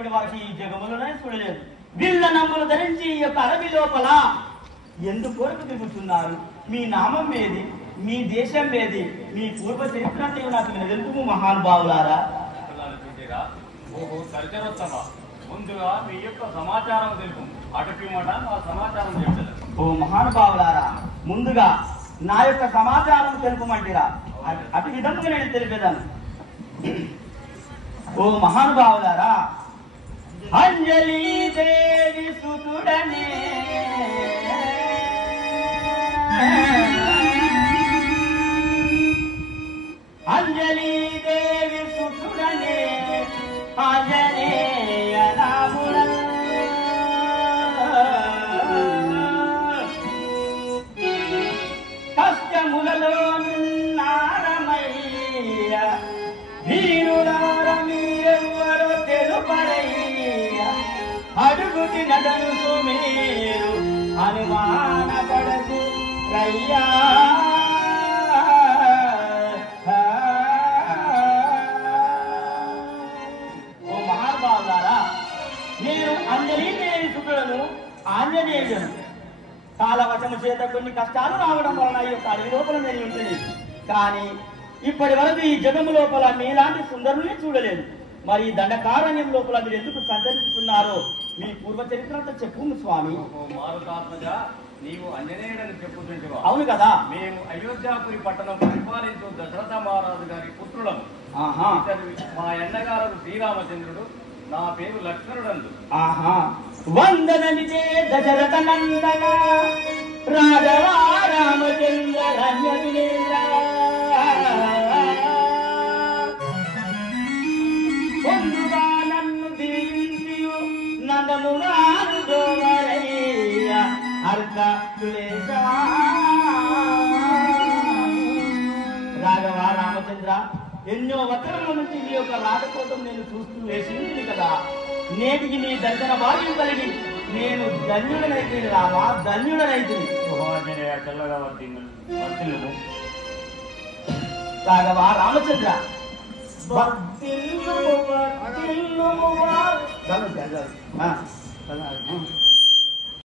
ఇప్పటి వరకు ఈ జగములనే చూడలేదు. వీళ్ళ నమ్ములు ధరించి ఈ యొక్క అడవి లోపల ఎందుకు కొరకు తిరుగుతున్నారు? మీ నామం ఏది? మీ దేశం ఏది? మీ పూర్వ చరిత్ర అంటే నాకు తెలుపు మహానుభావులారా. ఓహో సరిచరోత్తమ, ముందుగా మీ యొక్క సమాచారం తెలుపు. అటుపిమట నా సమాచారం చెప్తాను. ఓ మహానుభావులారా, ముందుగా నా యొక్క సమాచారం తెలుపమంటారా? అటు విధంగా నేను తెలిపేదాను. ఓ మహానుభావులారా, అంజలి దేవి సుతుడనే అంజలి దేవి సుతుడనే ఆంజనేయ నాముల కష్టములలో నారమయ్య వీరులార మీరెవ్వరో తెలుపరయ్య అడుగుటి నడను మీరు అనుమానపడకు రయ్యా. ఓ మహానుభావులారా, నేను అంజనీదేవి సుతులను ఆంజనేయులను. కాలవశము చేత కొన్ని కష్టాలు రావడం వలన ఈ యొక్క అడవి లోపల నేను ఉంటుంది. కానీ ఇప్పటి వరకు ఈ జగము లోపల మీలాంటి సుందరుని చూడలేదు. మరి దండకారణ్యం లోపల మీరు ఎందుకు సంచరిస్తున్నారో మీ పూర్వ చరిత్రతో చెప్పు స్వామి. మారుతాత్మజ, నీవు అంజనేయుడని చెప్పుతుంటివా? అవును కదా. మేము అయోధ్యాపురి పట్టణం పరిపాలించు దశరథ మహారాజు గారి పుత్రులము. మా అన్నగారు శ్రీరామచంద్రుడు, నా పేరు లక్ష్మణుడందు. వందనమిదే దశరథ నందన రాఘవా రామచంద్ర రమ్యవినేంద్ర పొందుగా నన్ను దీవించియు నందముగాను గోవరయ్య అర్క రాఘవ రామచంద్ర, ఎన్నో వచనముల నుంచి మీ యొక్క రాక కోసం నేను చూస్తూ వేసింది కదా. నేటికి నీ దర్శన భాగ్యం కలిగి నేను ధన్యుడనైతే రామా, ధన్యుడనైతే. రాఘవ రామచంద్ర,